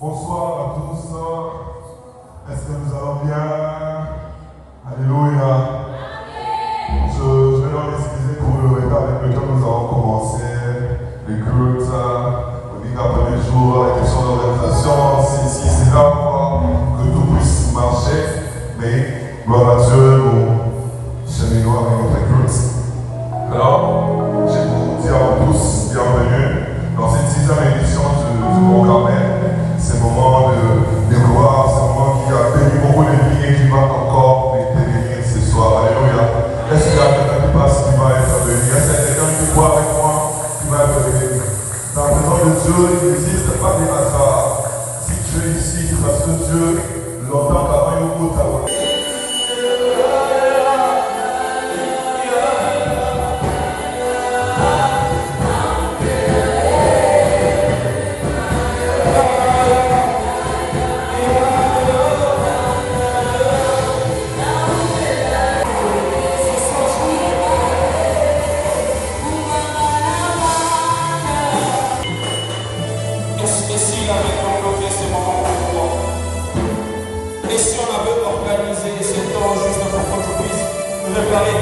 Bonsoir à tous. Est-ce que nous allons bien? Alléluia. Je vais leur excuser pour le retard avec lequel nous avons commencé les cultes. On dit qu'après les jours, la question d'organisation, c'est là que tout puisse marcher. Mais gloire à Dieu, nous cheminons avec notre culte. Alors, je vous dis à vous tous, bienvenue dans cette 6e édition du Mont Carmel. C'est un moment de gloire, c'est un moment qui a béni beaucoup de vies et qui va encore les bénir ce soir. Alléluia. Est-ce qu'il y a quelqu'un qui passe qui va être béni? Est-ce qu'il y a quelqu'un qui voit avec moi qui va être béni? Dans la présence de Dieu, il n'existe pas de hasard. Si tu es ici, c'est parce que Dieu l'entend avant et au bout de ta voix.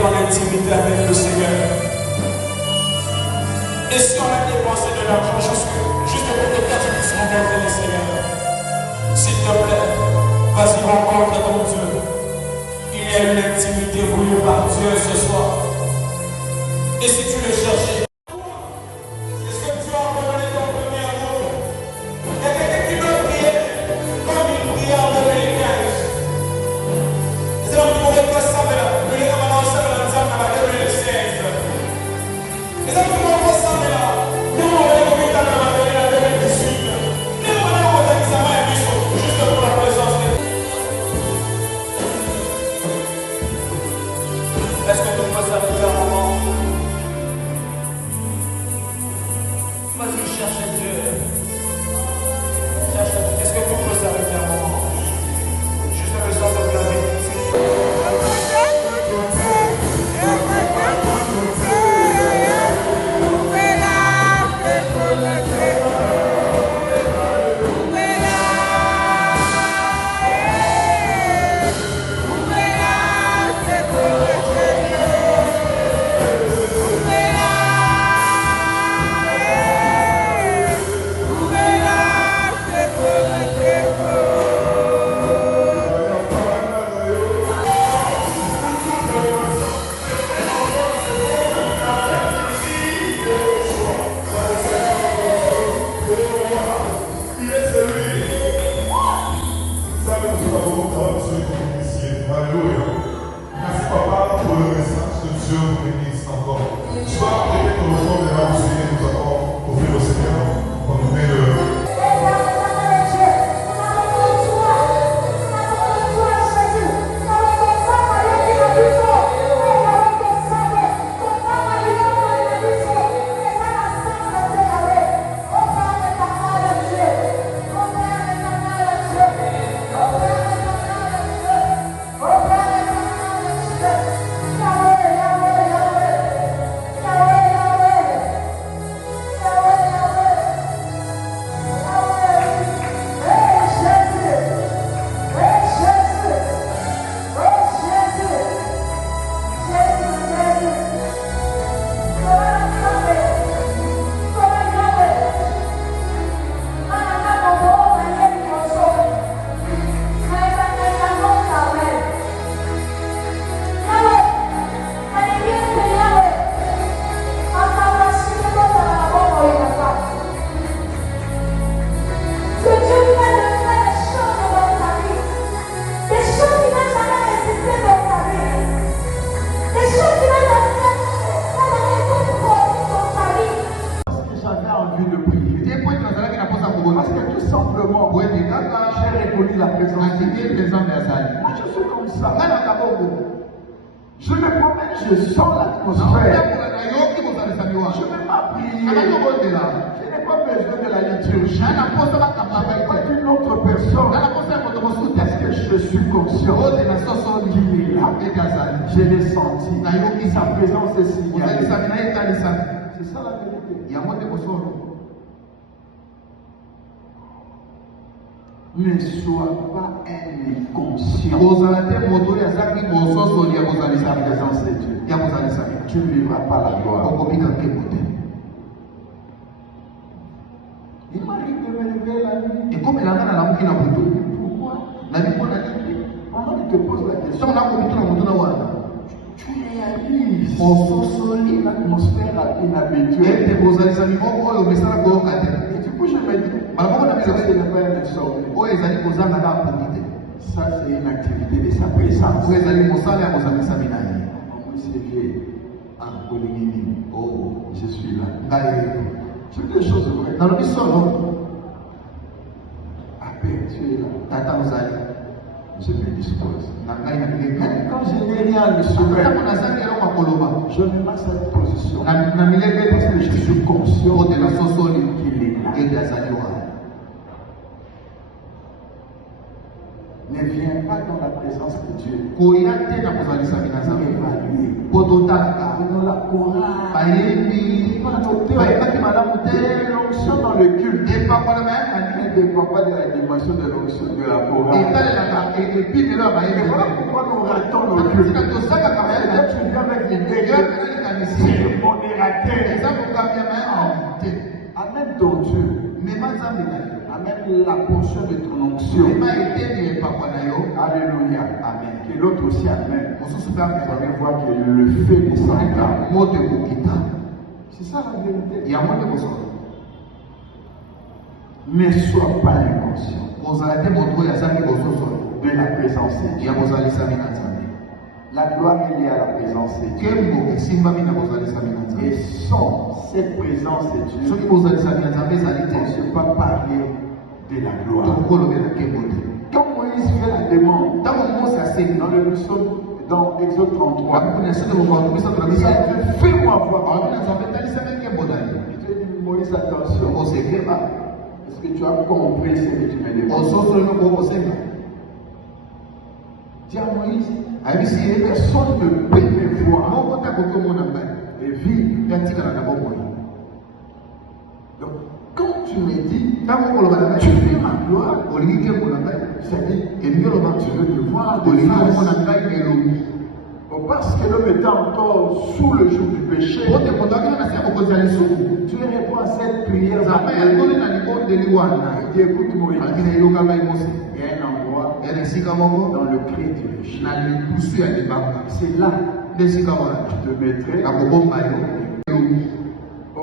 Dans l'intimité avec le Seigneur. Et si on a dépensé de l'argent juste pour que tu puisses rencontrer le Seigneur, s'il te plaît, vas-y rencontre ton Dieu. Il y a une intimité voulue par Dieu ce soir. Et si tu le cherches, est-ce que tu as abandonné ton premier amour? Il y a quelqu'un qui veut prier comme une prière en 2015. Et c'est donc qu'il faut que ça là. Est-ce que tu peux s'arrêter un moment? Vas-y, cherche Dieu. Cherche Dieu. Est-ce que tu peux s'arrêter un moment? Juste le sens de la vie. Alléluia. Merci papa pour le message que Dieu vous bénisse encore. Tu vas peut-être nous rejoindre les mains aussi, nous allons offrir au Seigneur pour nous donner le... Je me promets, je sens l'atmosphère. Je ne vais pas prier. Je n'ai pas besoin de la liturgie. Je n'ai pas d'une autre personne. Parce que je suis conscient qu'il est là. Je l'ai senti. Sa présence est signalée. C'est ça la vérité. Ne sois pas un inconscient. La présence de Dieu. Tu ne vivras pas la gloire. Il m'arrive de me lever la nuit. Et comme il a la pourquoi? Pendant qu'il te pose la question, tu réalises l'atmosphère inhabituelle. Et du coup, je me dis, ça, c'est une activité de sa présence. Oh, je suis là. C'est des choses vraies. Dans le mission, tu es là. Je me dispose. Quand je n'ai rien à le soumettre, je me mets à cette position. Parce que je suis conscient de la façon qu'il est là. Ne viens pas dans la présence de Dieu. Évaluer. Dans la chorale. L'onction dans le culte. Ne dépend pas de la dimension de l'onction de la chorale. Voilà pourquoi nous ratons nos cultes. Tu viens avec l'idée que c'est le modérateur. Amène ton Dieu. Amène la portion de ton onction. Alléluia. Amen. Que l'autre aussi amène. Vous allez voir que le feu descendra. C'est ça la vérité. Ne sois pas inconscient de la présence de Dieu. La gloire est liée à la présence de Dieu. Et sans cette présence de Dieu, on ne peut pas parler de la gloire. Quand Moïse fait la demande, dans le psaume, dans Exode 33, il a dit, fais-moi voir. Il te dit, Moïse, attention. Est-ce que tu as compris ce que tu me demandes? Dis à Moïse, personne ne peut me voir et vivre. Donc, quand tu me dis, tu veux ma gloire, c'est-à-dire, tu veux me voir de face. Parce que l'homme était encore sous le joug du péché, tu réponds à cette prière. Il dit, écoute Moïse, il y a un endroit dans le cré du péché. C'est là que je te mettrai.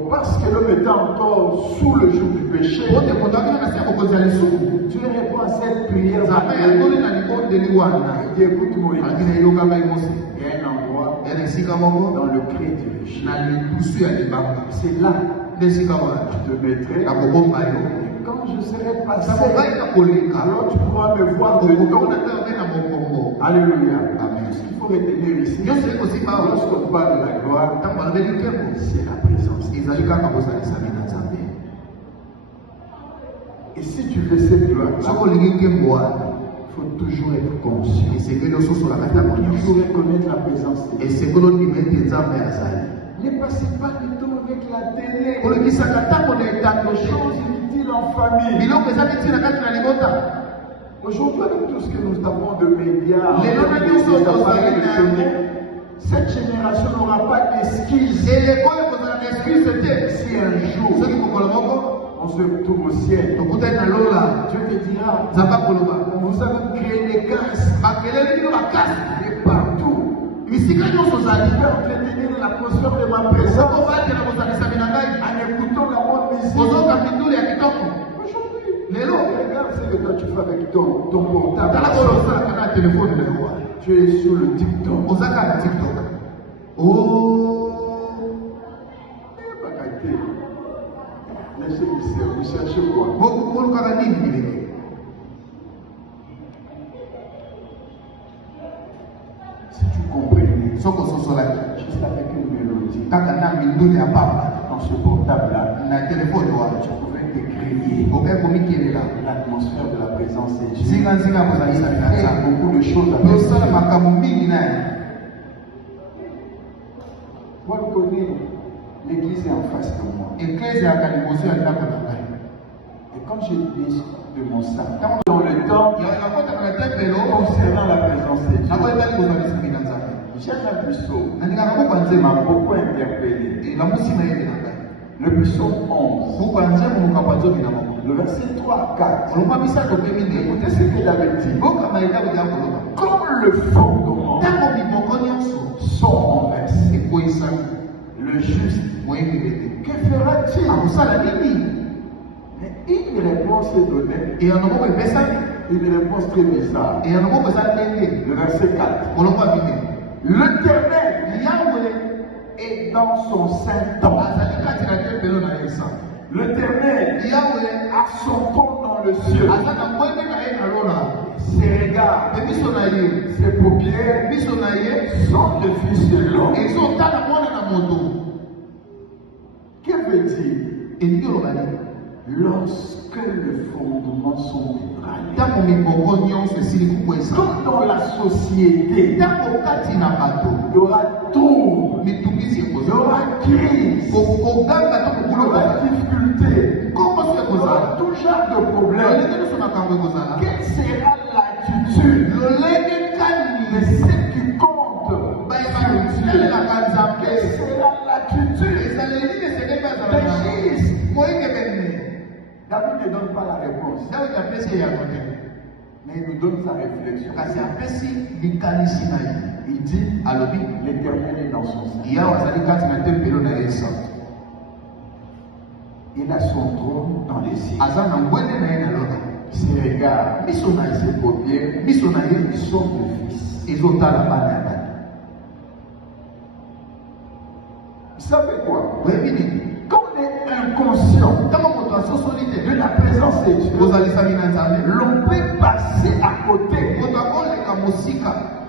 Parce que l'homme était encore sous le joug du péché, tu réponds à cette prière. Il dit, écoute Moïse, il y a un endroit dans le cré du péché. C'est là que je te mettrai. Quand je serai passé, alors tu pourras me voir de dos. Alléluia. Amen. Ce qu'il faut retenir ici, lorsqu'on parle de la gloire, c'est la présence. Et si tu veux cette gloire, il faut toujours être conscient. Toujours reconnaître la présence de Dieu. Ne passez pas du temps avec la télé. Les choses inutiles en famille. Aujourd'hui, avec tout ce que nous avons de médias, cette génération n'aura pas d'excuses. Si un jour on se retrouve au ciel, Dieu te dira, vous avez créé des casses et partout. Je peux entretenir l'atmosphère de ma présence en écoutant la bonne musique. Aujourd'hui, regarde ce que toi tu fais avec ton portable. Tu es sur le TikTok. Oh! Laissez-moi, vous cherchez quoi? Si tu comprenais, juste avec une mélodie, dans ce portable-là, tu pouvais te créer l'atmosphère de la présence de Dieu. Il fait beaucoup de choses avec ça. Moi, je connais l'église est en face de moi. Et quand je lis de mon sac, dans le temps, concernant la présence de Dieu, j'aime un psaume qui m'a beaucoup interpellé. Le psaume 11, le verset 3 à 4. Écoutez ce qu'il avait dit. Comme le fondement sont renversés, le juste, que fera-t-il? Mais une réponse est donnée. Une réponse très bizarre. Le verset 4. L'Éternel, Yahweh, est dans son saint temple. L'Éternel, Yahweh, a son trône dans le ciel. Ses regards, ses paupières sont des fils de l'homme. Que veut dire? Lorsque le fondement sont ébranlés, comme dans la société, il y aura tout, il y aura crise, il y aura difficulté, il y aura tout genre de problème. Quelle sera l'attitude de ceux qui comptent sur Dieu? Quelle sera l'attitude David ne donne pas la réponse. Mais il nous donne sa réflexion. Il dit, l'Éternel est dans son sein. Il a son trône dans les cieux. Ses regards, ses paupières, sont de fils. Vous savez quoi? Quand on est inconscient de la présence de Dieu, l'on peut passer à côté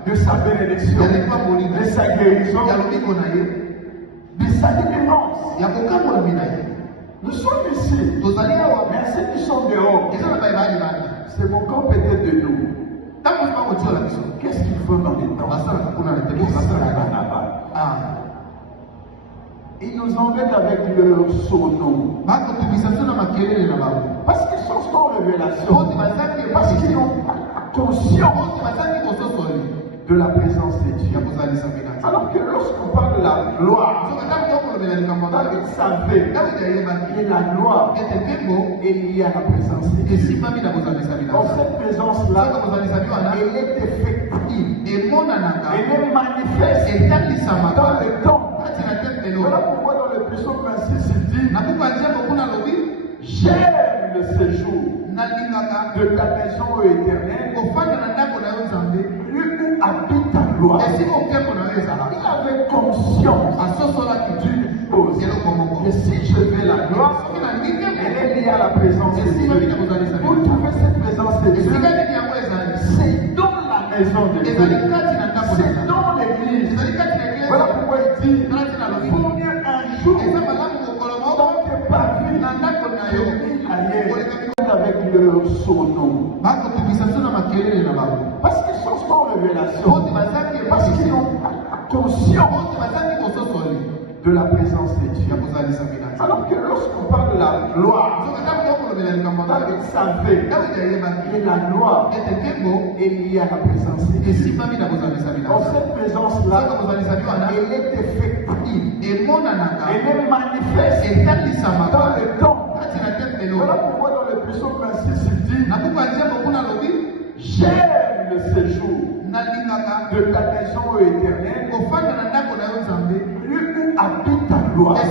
de sa bénédiction, de sa guérison, de sa délivrance. Nous sommes ici, mais ceux qui sont dehors, c'est mon corps peut-être de nous. Qu'est-ce qu'ils font dans les temps? Ils nous embêtent avec leur surnom. Parce qu'ils sont sans révélation. Parce qu'ils ont conscience de la présence de Dieu. Alors que lorsqu'on parle de la gloire, David savait que la gloire est liée à la présence de Dieu. Dans cette présence-là, elle est effective. Elle est manifeste dans le temps. Voilà pourquoi dans le psaume 26 il dit, j'aime le séjour de ta maison éternelle, lieu où habite ta gloire. Il avait conscience d'une chose, que si je vais la gloire, elle est liée à la présence de Dieu. Pour trouver cette présence de Dieu, c'est dans la maison de Dieu, c'est dans l'église. Voilà pourquoi il dit, pour un jour, tant que pas vu, avec leur surnom. Parce qu'ils sont sans révélation. Parce qu'ils ont conscience de la présence de Dieu. Alors que lorsqu'on parle de la gloire, David savait que la gloire est liée à la présence de Dieu. Dans cette présence-là, elle est effective. Elle est manifeste dans le temps. Voilà pourquoi dans le psaume 26 il dit, j'aime le séjour de ta maison éternelle, lieu où habite ta gloire. Il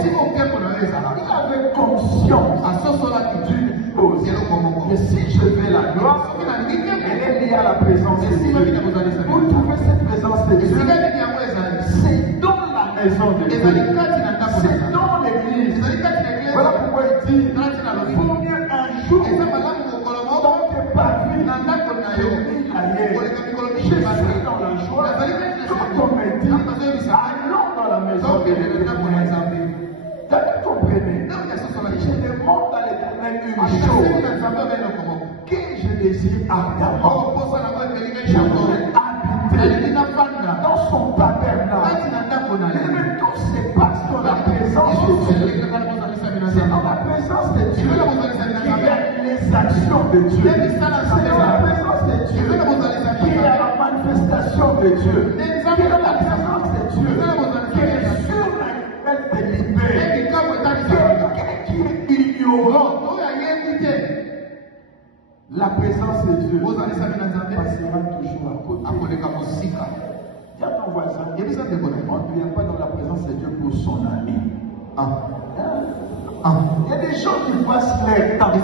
avait conscience d'une chose, que si je vais la gloire, elle est liée à la présence de Dieu. Pour trouver cette présence de Dieu, c'est dans la maison de Dieu, c'est dans l'église. Voilà pourquoi il dit, pour un jour, tant que pas vu, je suis dans la joie. Quand on me dit, allons dans la maison de Dieu. David comprenait. Je demande à l'Éternel une chose que je désire ardemment. Je voudrais habiter dans son tabernacle. Et tout se passe dans la présence de Dieu. C'est dans la présence de Dieu qu'il y a les de Dieu. C'est dans la présence de Dieu qu'il y a la manifestation de Dieu. Qu'il y a la présence de Dieu qui est sur laquelle te libère. Quelqu'un qui est ignorant. La présence de Dieu passera toujours à côté. Dis à ton voisin, on ne vient pas dans la présence de Dieu pour son ami. Il y a des gens qui passent leur temps. Nous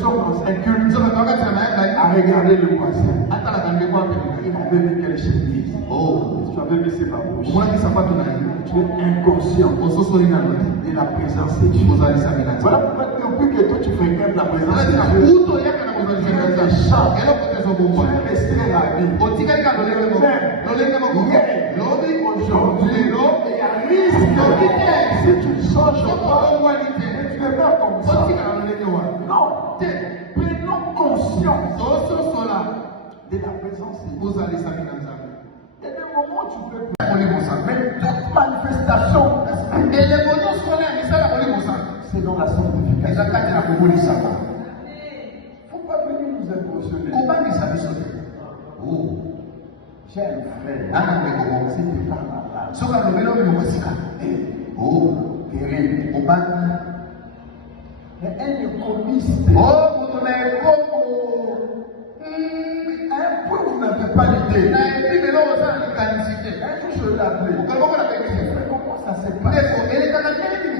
sommes dans un culte à regarder le voisin. Il avait mis quelle chemise. Tu avais mis ses babouches. Tu es inconscient de la présence de Dieu. Voilà pourquoi depuis que toi tu fréquentes la présence de Dieu, tu es chant. Tu es resté la vie. Aujourd'hui, il y a risque si tu ne changes pas, tu demeures comme ça. Non, prenons conscience de la présence de Dieu. Il y a des moments où tu peux plus. Mais toute manifestation, c'est dans la sanctification. Il ne faut pas venir nous impressionner. Oh, j'ai un frère. Si tu parles là, oh, terrible. Mais un économiste. Un point où vous n'avez pas l'idée. Un jour je l'ai appelé. Comment ça s'est passé?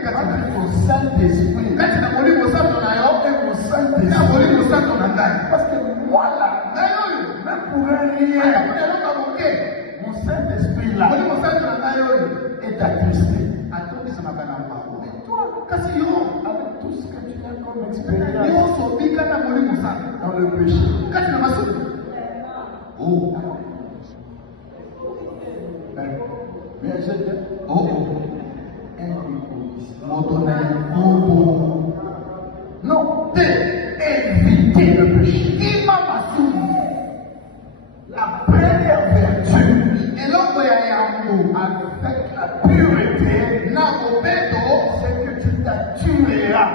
Avec ton Saint-Esprit. Et mon Saint-Esprit. Parce que moi là, même pour un rien, mon Saint-Esprit là est attristé. Avec tout ce que tu as comme expérience dans le péché. Oh. Mais je dis, non, éviter le péché. Il m'a passé la première vertu. Et l'homme avec la pureté, c'est que tu t'attueras.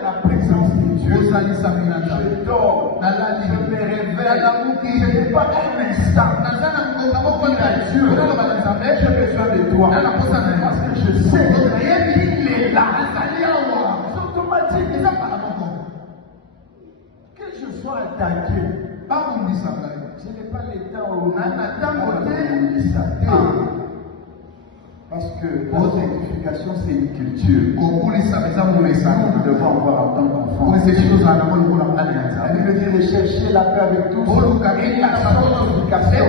La présence de Dieu. Je dors, je me réveille. Ce n'est pas un instant. Dieu, j'ai besoin de toi. Parce que je sais qu'il est là. C'est automatique. Que je sois attaqué, ce n'est pas le temps où on dit ça. Parce que la sanctification, c'est une culture. Nous devons avoir en tant qu'enfants. Il veut dire de chercher la paix avec tous. La sanctification,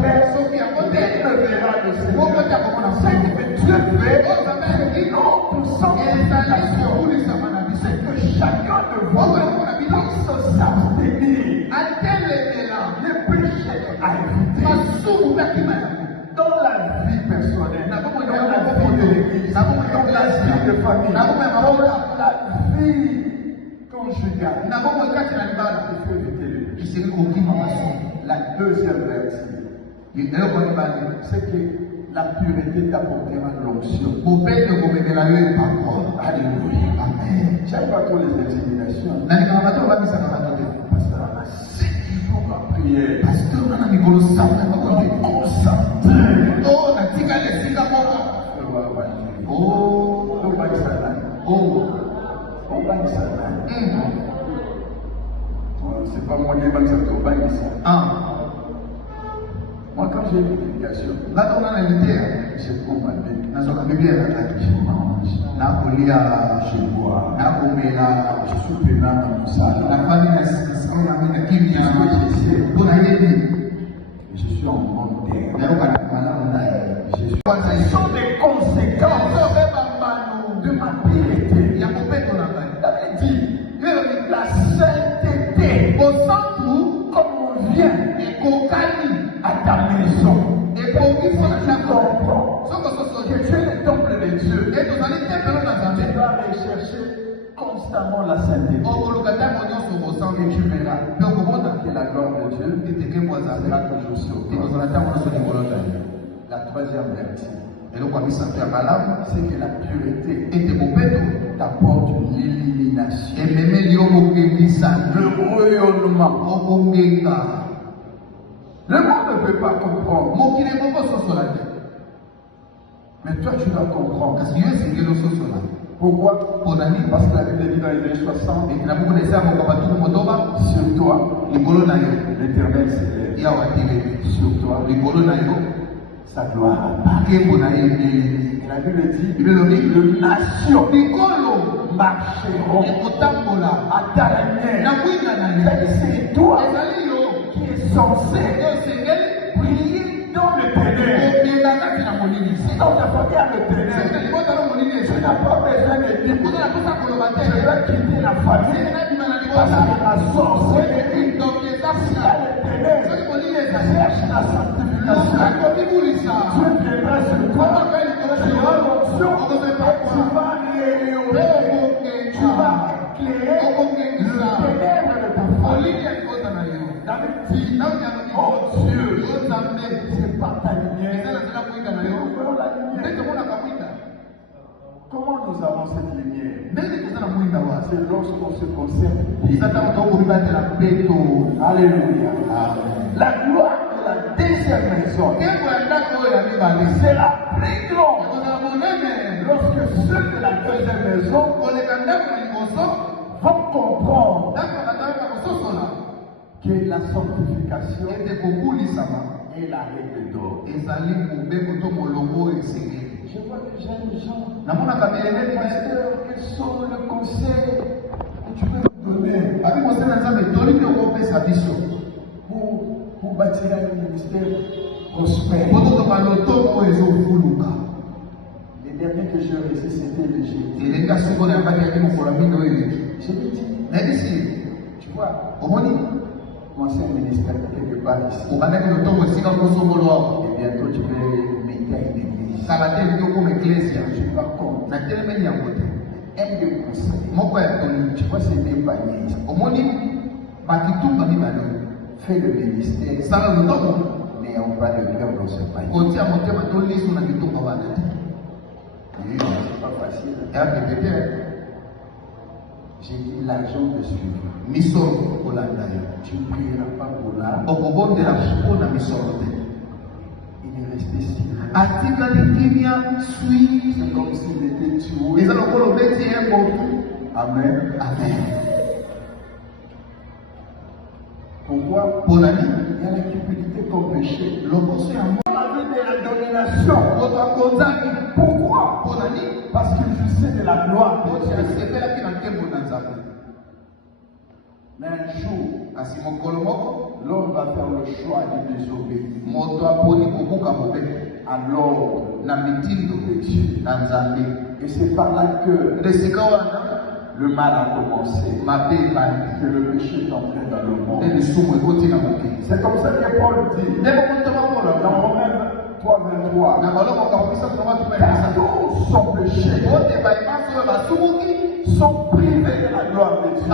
Dieu ne verra le Seigneur. Dieu fait une sanctification. C'est que chacun de vous puisse s'abstenir. Les péchés à éviter. Dans la vie personnelle, dans la vie de l'église, dans la vie de famille, dans la vie conjugale, il faut éviter le péché. La deuxième vertu, c'est que la pureté t'apportera l'onction. Alléluia. Amen. J'aime pas trop les intimidations. Si il faut la prière, c'est pas moi qui vais ça. Moi, quand j'ai une prédication, j'ai commandé. Je mange. Je bois. Je suis pénal dans mon salon. Je suis en grande terre. Ce sont des conséquences de ma piété. David dit, la sainteté, comme on vient à ta maison. Et pour qu'il faut que tu comprends que tu es le temple de Dieu. Et tu dois rechercher constamment la sainteté. Et tu verras. Que la gloire de Dieu sera toujours sur toi. La troisième vertu, Et donc, c'est que la pureté et de mon t'apporte l'élimination. Et même le rayonnement. Le monde ne peut pas comprendre. Mais toi, tu dois comprendre. Parce que pourquoi? Parce que la Bible dit dans les 60 et sur toi, l'Éternel s'élève. Sur toi, sa gloire apparaît. Et la Bible dit, le nation marcheront à ta lumière. C'est toi qui es censé briller dans le ténèbre. Si on te regarde le ténèbre, tu n'as pas besoin de dire, je vais quitter la famille, parce que la sorcellerie, si elle est ténèbre, cherche la sanctification. Dieu viendra sur toi, tu auras l'onction, tu vas rayonner, tu vas éclairer le ténèbre de ta famille. Oh Dieu, c'est pas ta lumière. Comment nous avons cette lumière? C'est lorsqu'on se concerne. Alléluia. La gloire de la deuxième maison sera très grande lorsque ceux de la deuxième maison vont comprendre que la sanctification est la règle d'or. Je vois des jeunes gens. Pasteur, quels sont les conseils que tu peux me donner pour bâtir un ministère prospère? Les derniers que j'ai reçus, c'était le GT. Je lui dis, tu vois, mon ancien ministère quelque part ici. Et bientôt tu peux mettre une église. Je suis pas contre. Un des conseils. Tu vois, c'est des paniers. Fais le ministère. Mais on va le faire dans ce panier. C'est pas facile. J'ai dit l'argent de suivre. Tu ne prieras pas pour là. Il est resté si. C'est comme s'il était tué. Amen. Pourquoi? Il y a la cupidité comme péché. On avait de la domination. Pourquoi? Parce que je sais de la gloire. Mais un jour, l'homme va faire le choix de désobéir à l'ordre de Dieu. Et c'est par là que le mal a commencé. Que le péché est entré dans le monde. C'est comme ça que Paul dit dans Romains 3:23. Car tous sont péchés, sont privés de la gloire de Dieu.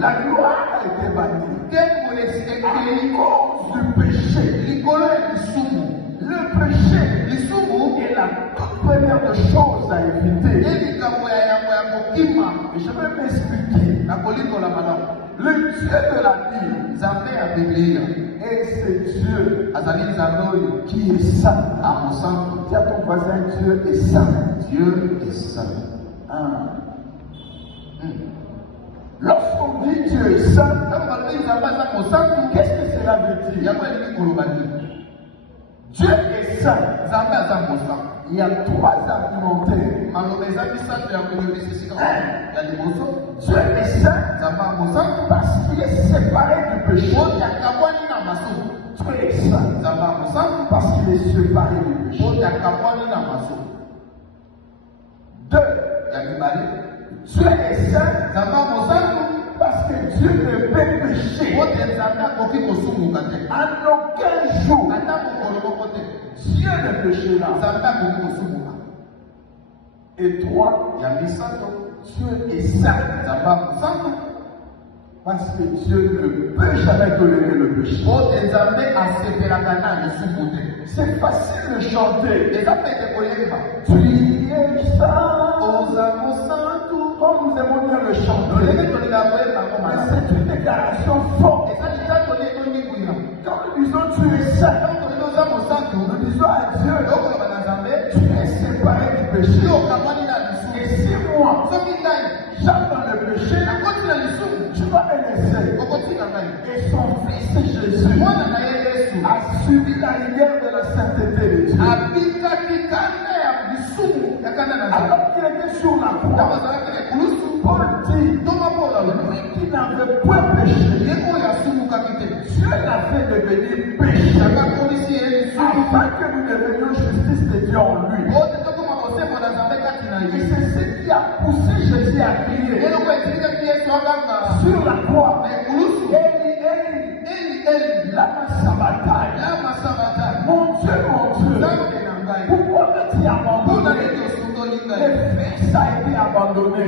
La gloire a été bannie à cause du péché. Le péché est la toute première des choses à éviter. Et je vais m'expliquer. Le Dieu de la Bible, et c'est Dieu qui est saint. Dis à ton voisin, Dieu est saint. Dieu est saint. Lorsqu'on dit Dieu est saint, qu'est-ce que cela veut dire? Dieu est saint. Il y a trois argumentaires. Dieu est saint parce qu'il est séparé du péché. Dieu est saint parce qu'il est séparé du péché. Deux, Dieu est saint parce que Dieu ne peut pécher. En aucun jour, Dieu ne péchera. Et trois, Dieu est saint parce que Dieu ne peut jamais tolérer le péché. C'est facile de chanter. Tu es saint, comme nous aimons bien le chanter. C'est une déclaration forte. Quand nous disons tu es saint, nous disons à Dieu, tu es séparé du péché. Et si moi, j'aime dans le péché, tu vas me laisser. Et son fils Jésus a subi la rivière de la sainteté de Dieu. Alors qu'il était sur la croix, Paul dit, lui qui n'avait point péché, Dieu l'a fait devenir péché, afin que nous devenions justice de Dieu en lui. Et c'est ce qui a poussé Jésus à crier sur la croix. Eli, lama sabachthani. Mon Dieu, pourquoi m'as-tu abandonné? Le Fils a été abandonné.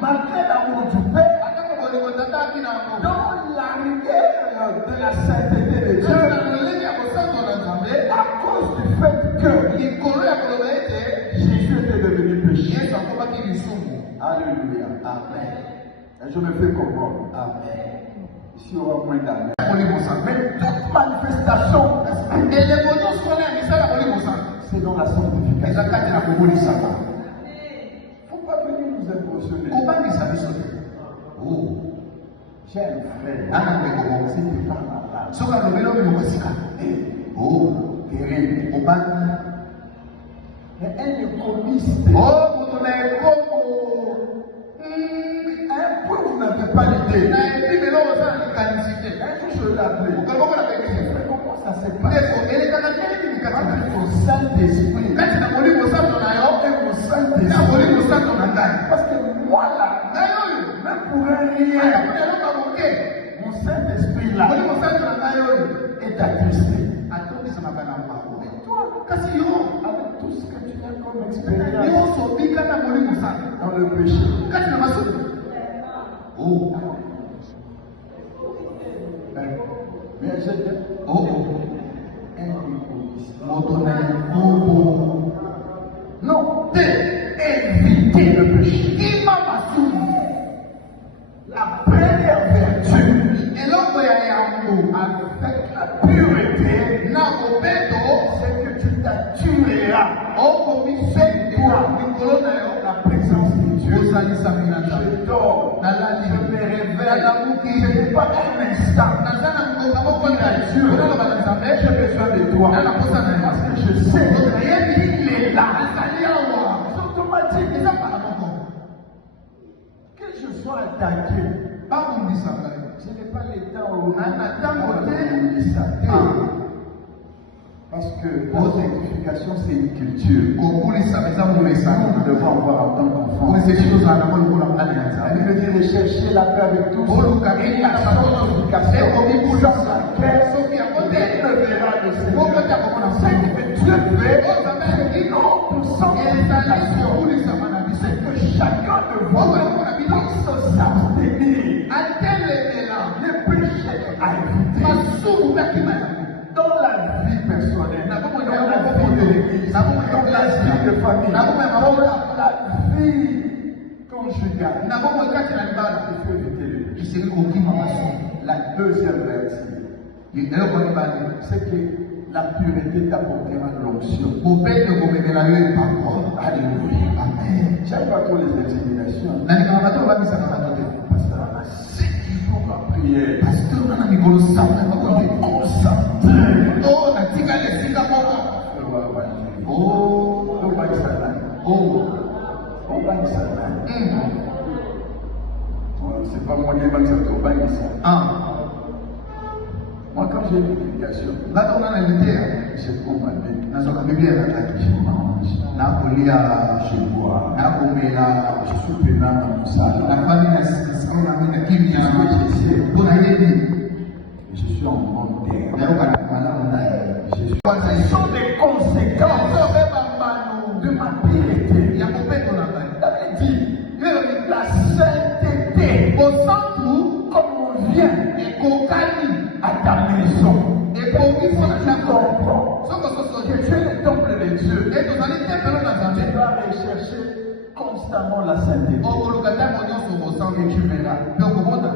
Malgré l'amour du Père, dans la rivière de la sainteté de Dieu, à cause du fait que Jésus était devenu péché. Alléluia. Amen. Et je me fais comprendre. Amen. Ici, on va moins d'amen. Mais toute manifestation, c'est dans la sanctification. Il ne faut pas venir nous impressionner. Oh, j'ai un frère. C'était pas malade. Oh, terrible. Mais elle est communiste. Oh, un point vous n'avez pas l'idée. Un jour je l'ai appelé. Comment ça s'est passé? Il faut Saint-Esprit. Et mon Saint-Esprit. Parce que moi là, même pour rien, mon Saint-Esprit là est attristé. Avec tout ce que tu as comme expérience dans le péché. Oh. Mais je dis, non, éviter le péché. La première vertu, avec la pureté, c'est que tu t'attueras la présence de Dieu. Je dors, je me réveille, je n'ai pas un instant. Dieu, j'ai besoin de toi. Parce que je sais qu'il est là. C'est automatique. Que je sois attaqué, je n'ai pas le temps. Parce que la sanctification, c'est une culture. Nous devons avoir en tant qu'enfant. Il veut dire de chercher la paix avec tous. La sanctification, sans laquelle il ne verra le Seigneur. Dieu fait une autre sanctification. C'est que chacun de vous puisse s'abstenir. Le péché à éviter. Dans la vie personnelle, dans la vie de l'église, dans la vie de famille, dans la vie conjugale, il faut éviter le péché. La deuxième vertu, c'est que la pureté t'apportera l'onction. Alléluia. Amen. J'aime pas trop les intimidations. C'est qu'il faut ma prière. C'est pas moi qui vais ça. Moi, quand j'ai une éducation, j'ai commandé. Je mange. Je bois. Je suis pénal dans mon salon. Je suis en bonne terre. Ce sont des conséquences de ma piété. dit la sainteté au centre comme on vient et qu'on gagne à ta maison. Et pour qu'il faut Dieu. Et tu dois rechercher constamment la sainteté. Et tu verras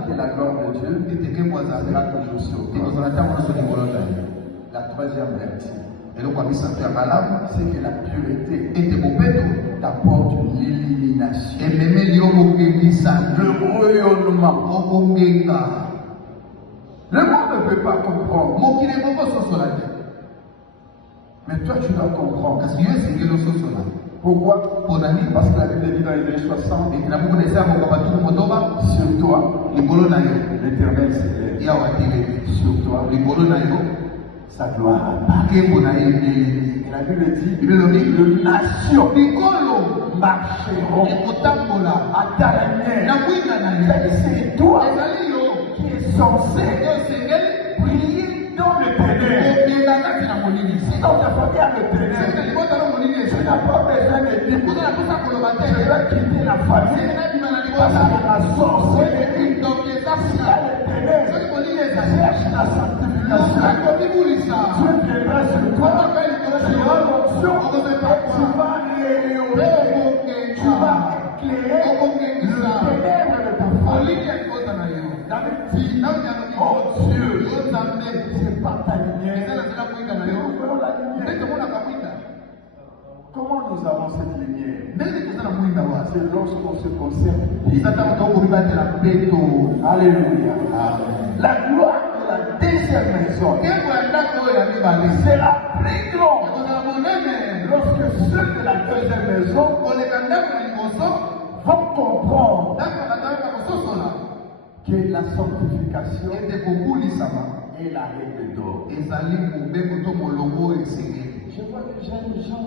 que la gloire de Dieu sera toujours sur toi. La troisième vertu, c'est que la pureté t'apporte l'élimination. Le rayonnement. Le monde ne peut pas comprendre. Mais toi, tu dois comprendre. Pourquoi? Parce que la Bible dit dans Ésaïe 60 et sur toi, l'Éternel s'élève. Sur toi, sa gloire apparaît. Et la Bible dit, les nations marcheront à ta lumière. C'est toi qui es censé briller dans le ténèbre. Si dans ta famille a le ténèbre, tu n'as pas besoin de dire, je vais quitter la famille. Parce que la sorcellerie, si il y a le ténèbre, cherche la sanctification. Dieu viendra sur toi. Tu vas l'onction. Tu vas rayonner. Tu vas éclairer le ténèbre de ta famille. Oh Dieu, c'est pas ta lumière. Comment nous avons cette lumière? C'est lorsqu'on se conserve. Alléluia. La gloire de la deuxième maison, c'est la plus grande. Lorsque ceux de la deuxième maison vont comprendre que la sanctification est la règle d'or. Je vois que j'ai des gens,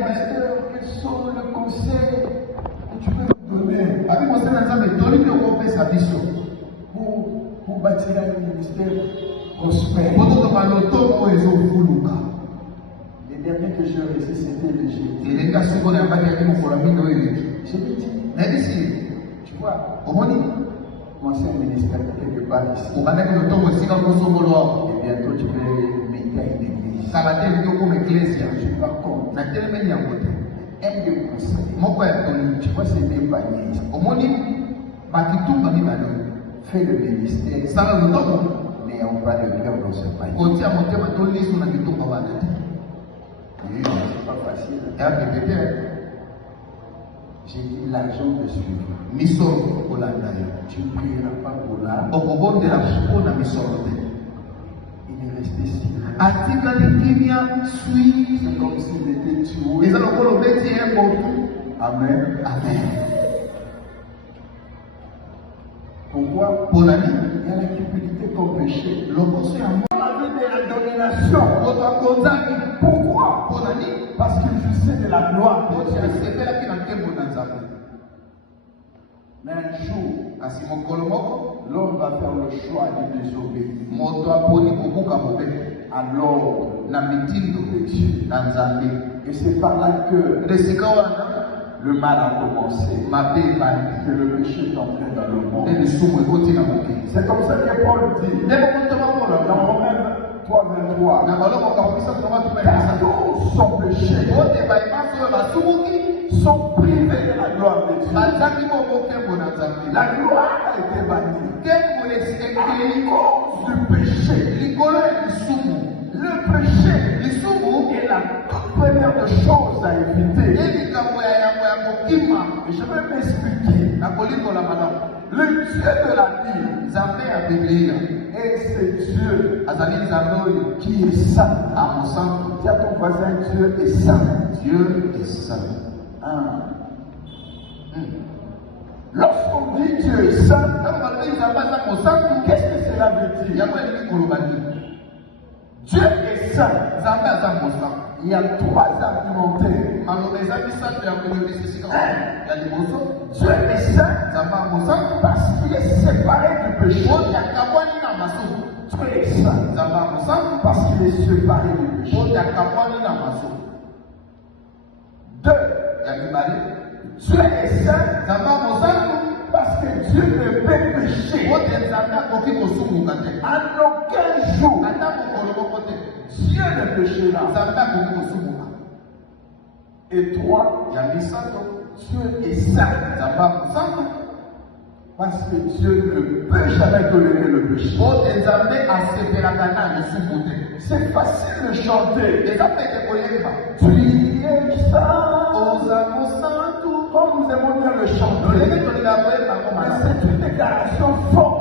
pasteur, quels sont le conseil que tu peux me donner pour bâtir un ministère prospère? Les derniers que j'ai reçus, c'était léger. Je lui dis, tu vois, commencer un ministère quelque part ici. Et bientôt tu peux mettre une église. Je suis pas contre. Un des conseils. Tu vois, c'est des paniers. Fais le ministère. Mais on va le faire dans ce panier. C'est pas facile. J'ai dit l'argent te suivra. Tu ne prieras pas pour l'argent. Il est resté si. C'est comme s'il était tué. Amen. Pourquoi? Il y a la cupidité comme péché. On a vu de la domination. Pourquoi? Parce qu'il jouissait de la gloire. Mais un jour, l'homme va faire le choix de désobéir à l'ordre de Dieu. Et c'est par là que le mal a commencé. Que le péché est entré dans le monde. C'est comme ça que Paul dit dans Romains 3:23. Tous sont péchés, sont privés de la gloire de Dieu. La gloire a été bannie à cause du péché. Le péché est la toute première des choses à éviter. Et je vais m'expliquer. Le Dieu de la Bible, et c'est Dieu qui est saint. Dis à ton voisin, Dieu est saint. Dieu est saint. Lorsqu'on dit Dieu est saint, qu'est-ce que cela veut dire? Dieu est saint. Il y a trois argumentaires. Dieu est saint parce qu'il est séparé du péché. Dieu est saint parce qu'il est séparé du péché. Deux, Dieu est saint parce que Dieu ne peut pécher. En aucun jour, Dieu ne péchera. Et 3, Dieu est saint. Parce que Dieu ne peut jamais tolérer le péché. C'est facile de chanter. Tu es saint, comme nous aimons bien le chanter. Mais c'est une déclaration forte.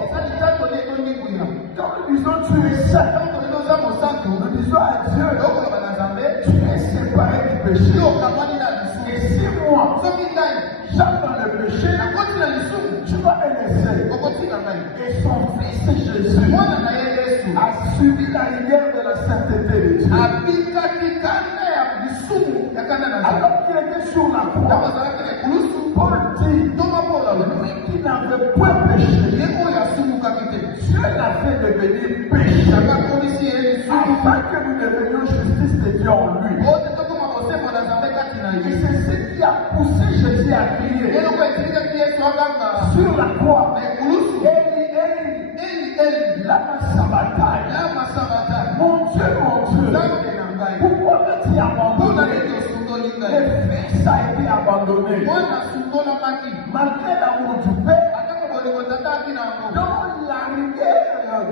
Quand nous disons tu es saint, nous disons à Dieu, tu es séparé du péché. Et si moi, j'aime dans le péché, tu vas me laisser. Et son fils Jésus a subi la rigueur de la sainteté de Dieu. Alors qu'il était sur la croix, Paul dit, lui qui n'avait point péché, Dieu l'a fait devenir péché, afin que nous devenions justice de Dieu en lui. Et c'est ce qui a poussé Jésus à crier sur la croix. Eli, lama sabachthani. Mon Dieu, pourquoi m'as-tu abandonné? Le Fils a été abandonné. Malgré l'amour du Père, dans la rigueur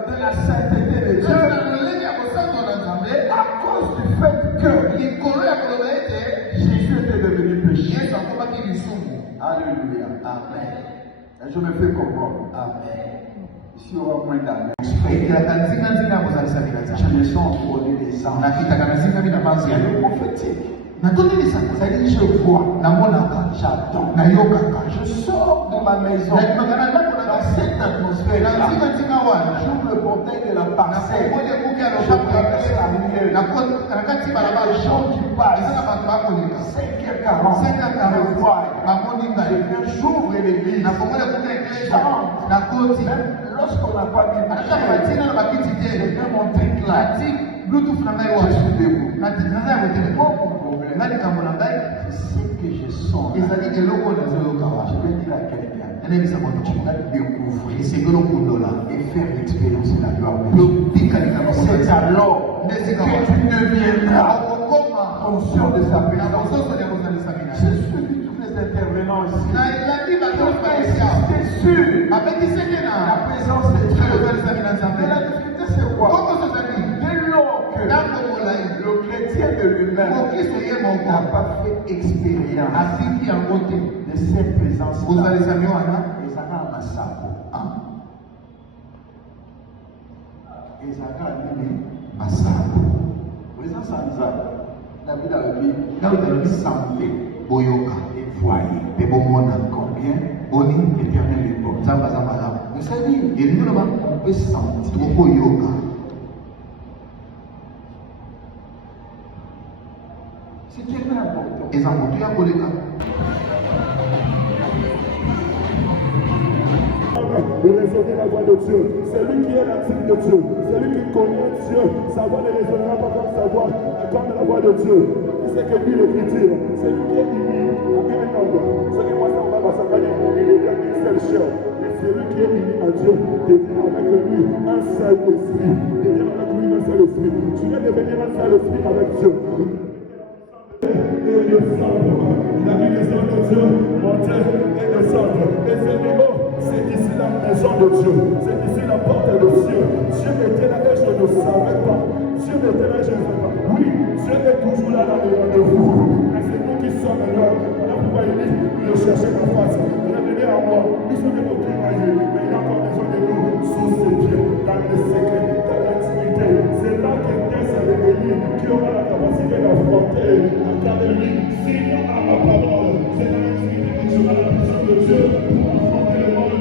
de la sainteté de Dieu, à cause du fait que Jésus était devenu péché. Alléluia. Amen. Et je me fais comprendre. Amen. Ici, on va moins d'amen. Je me sens envoyer des anges. Le prophétique. C'est-à-dire, je vois, j'attends, je sors de ma maison. Dans cette atmosphère, j'ouvre le portail de la parcelle. Je traverse la lumière. Les gens qui passent. 5h40. J'ouvre l'église. Lorsqu'on n'a pas mis je fais mon truc là. Je suis debout. C'est ce que je sens. Je vais dire à quelqu'un, tu vas découvrir et faire l'expérience de la gloire de Dieu. C'est alors que tu deviendras conscient de sa présence. Je suis tous les intervenants ici. C'est sûr. La présence de Dieu. Mais la difficulté, c'est quoi? Dès lors que le chrétien de lui-même n'a pas fait expérience de cette présence, vous savez, on peut sentir trop yoga. C'est tellement important. De raisonner la voix de Dieu. C'est lui qui est la type de Dieu. C'est lui qui connaît Dieu. Sa voix ne résonnera pas comme sa voix, comme la voix de Dieu. C'est que lui l'écriture. C'est lui qui est uni à un homme. Ce qui moi ça va s'accompagner. Il devient une seule chair. Et c'est lui qui est uni à Dieu. Devient avec lui un seul esprit. Devient avec lui un seul esprit. Tu viens devenir un seul esprit avec Dieu. Et descendre. Il a vu les hommes de Dieu monter et descendre. Et c'est niveau. C'est ici la maison de Dieu. C'est ici la porte de Dieu. Dieu était là et je ne savais pas. Dieu était là et je ne savais pas. Oui, Dieu est toujours là dans le rendez-vous. Mais c'est nous qui sommes là. Voilà pourquoi il dit, ne cherchez pas face. Revenez à moi. Nous sommes nos climaillés. Mais il y a encore besoin de nous sous ses pieds. Dans les secrets, dans l'intimité. C'est là qu'il y a ces rebellions qui aura la capacité d'affronter la camélie. Sinon, à ma parole, c'est dans l'intimité que tu auras la vision de Dieu pour affronter le monde.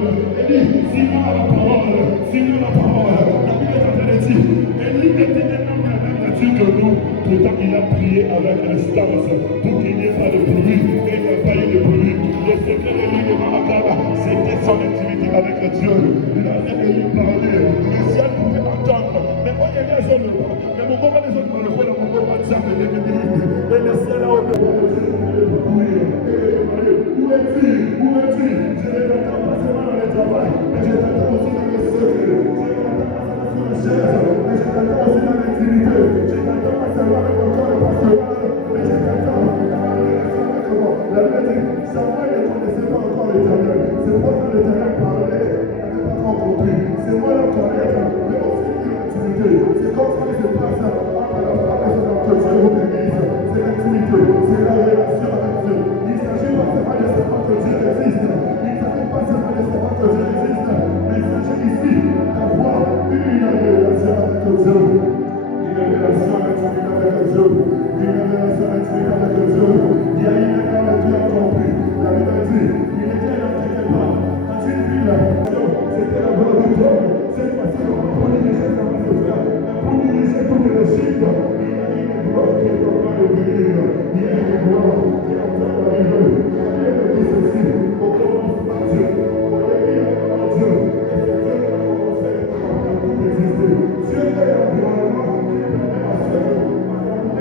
Sinon la parole, la Bible est en train de dire, Élie était un homme de la même nature que nous, pourtant il a prié avec instance pour qu'il n'y ait pas de pluie, et il n'y a pas eu de pluie. Le secret de l'île de Mamakaba, c'était son intimité avec Dieu. Il a fait Élie parler, le ciel pouvait entendre, mais moi il y a des autres, mais mon moment les autres me le font, mon moment de jamais les venir, et le ciel a ouvert. Où es-tu? Où es-tu? Je ne t'attends pas seulement dans le travail, mais je t'attends aussi dans le secret. Je t'attends pas seulement sur le chef, mais je t'attends aussi dans l'intimité. Je t'attends pas seulement avec mon corps de pastoral, mais je t'attends dans la l'Éternel. C'est moi que l'Éternel parlait, il n'avait pas encore compris. C'est moi le connaître, mais aussi l'intimité. C'est comme ça que se passe entre la femme et son entretien ou l'église. C'est l'intimité, c'est la relation avec Dieu. Il ne s'agit pas seulement de savoir que Dieu existe. Il ne s'agit pas seulement de savoir que Dieu existe, mais il s'agit ici d'avoir une relation avec Dieu. Une relation intime avec Dieu. Une relation intime avec Dieu. Il y a une école que Dieu a compris. La Bible dit, il était dans quelque part. Quand il vit la c'était la gloire du trône. Cette fois-ci, on va pour diriger sa main de fer. Pour diriger tout le Égypte, il y a une gloire qui est en train de venir. Il y a une gloire qui est en train d'arriver. La Bible dit ceci, au commencement Dieu. Au début, il y avait comment Dieu. Et c'est Dieu qui a commencé à tout exister. Dieu est l'environnement qui permet à ce que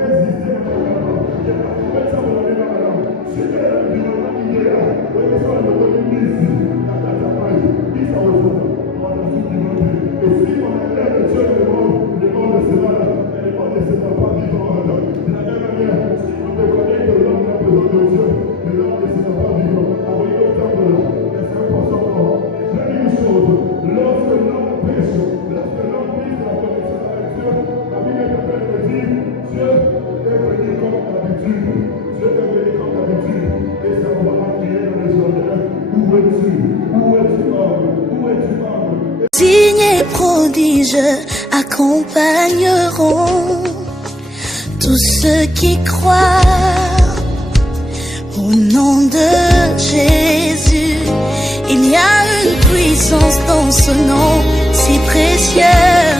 exister maintenant. Il y a la ça pour la vie maintenant. C'est l'environnement idéal. Où il soit le roi de l'ici. La campagne. Il s'en retourne. On a tout demandé. Et si on enlève Dieu le monde sera là. Et le monde ne sera pas vivant. De la même manière, si on reconnaît que l'homme a besoin de Dieu, le monde ne sera pas vivant. Envoyez le temple là. Est-ce que pour son corps, j'ai une chose. Lorsque l'homme pêche, lorsque l'homme brise la connexion avec Dieu, la Bible est en train de dire Dieu est venu comme d'habitude. Dieu est venu comme d'habitude. Et ça va crier dans les jardins. Où es-tu? Où es-tu, homme? Où es-tu, homme? Signes et prodiges accompagneront tous ceux qui croient au nom de Jésus. Il y a une puissance dans ce nom si précieux,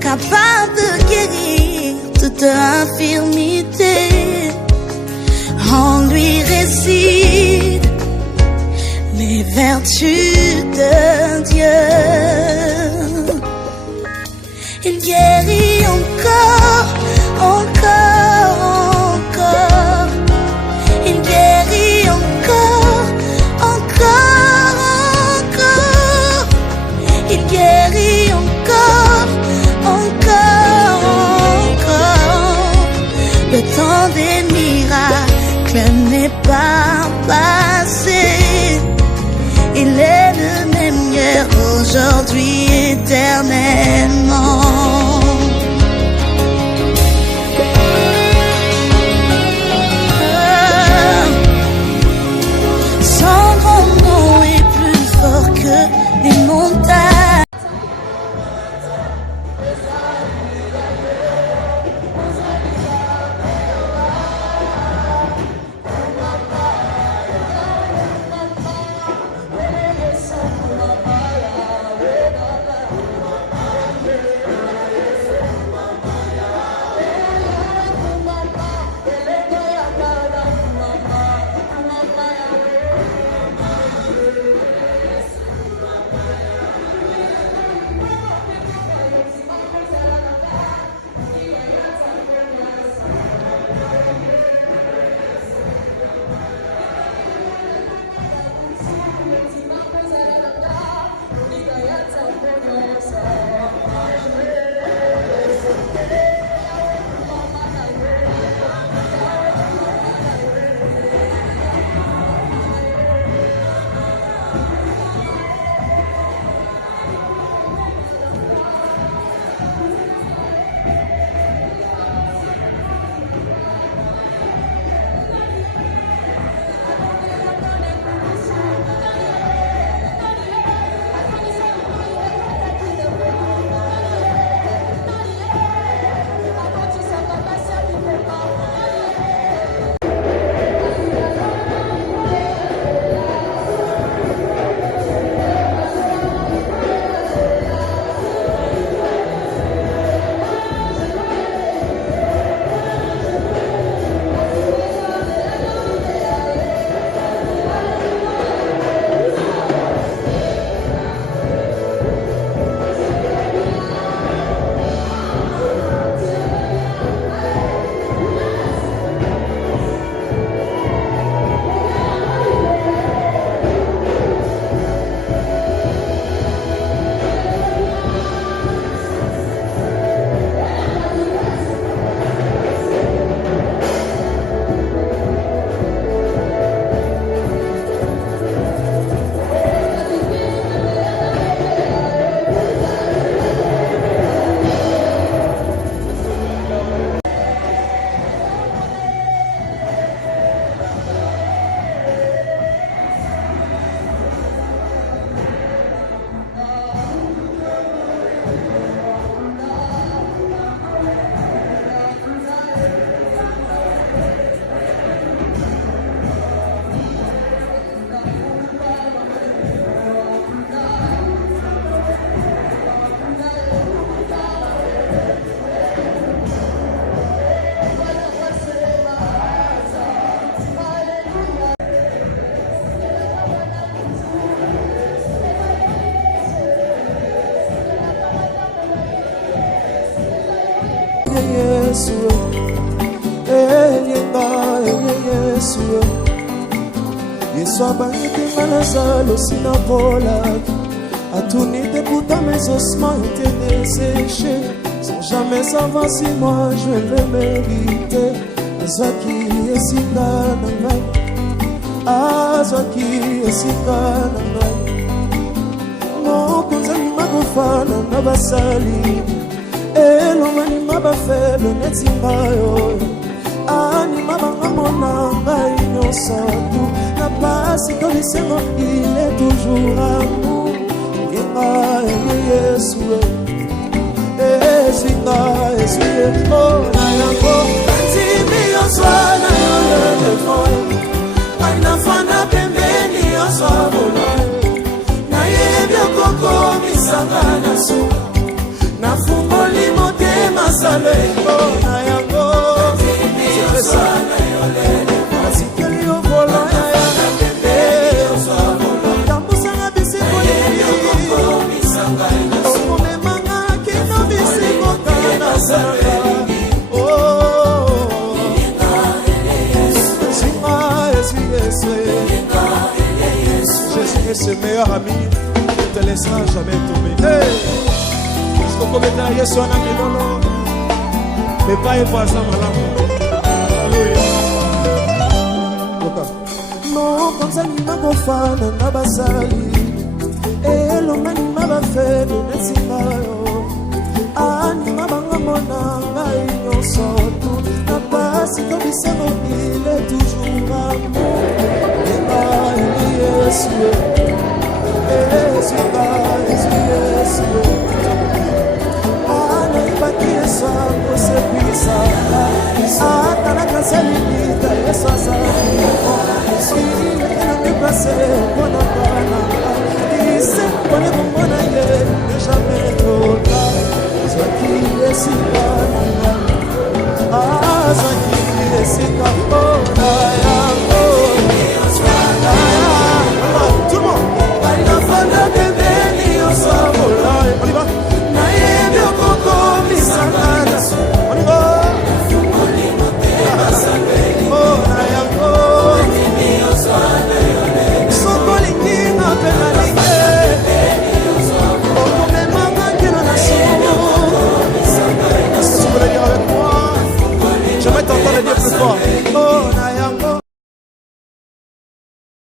capable de guérir toute infirmité. En lui réside les vertus de Dieu. Il guérit encore, encore, encore. Il guérit encore, encore, encore. Il guérit encore, encore, encore. Le temps des miracles n'est pas passé. Il est le même hier, aujourd'hui, éternellement. Son grand nom est plus fort que les montagnes. Yesu Elinga Yesu Yesu abanite malazalo sinapola Atunite pourtant mes ossements étaient desséchés Sans jamais savoir si moi je le méritais Azwaki esika na ngai Azwaki esika na ngai Mokonzani makofana na basali Elongani mabafelo netimba yo Anima bangamona ngai nyonso tu Na pasi tolisengo il est toujours amour Yenga Yesu Ezinga Yesu Oh na yango Antimi yoswa na yo lelefo Aina fana pembeni yoswa bola Na yebyo koko misanga na suka Na fungoli motema sale Oh na yango Antimi yoswa na yo lelefo Asikeli yo bola ya yana pembeni yoswa bola Tambusa na bisiko na yebyo koko misanga na suka Jésus est meilleur ami, il ne te laissera jamais tomber. Hey! Est-ce qu'on peut mettre Yesu en ami lolo? Mais pas et pas ça malamu. Alléluia. Non, comme ça ni makofana na basali. Elonga ni mabafelo nesingayo. Ani mabanga mona ngai nyonso tu. Na pasi tobisengo il est toujours amour. Yesu Ana ibakie sango sepisa Ata la kaselimita Yesu asali Ina miplase Kona kana Ise kone kumbona ye Nejame tola Zwaki Yesu kana Zwaki Yesu kana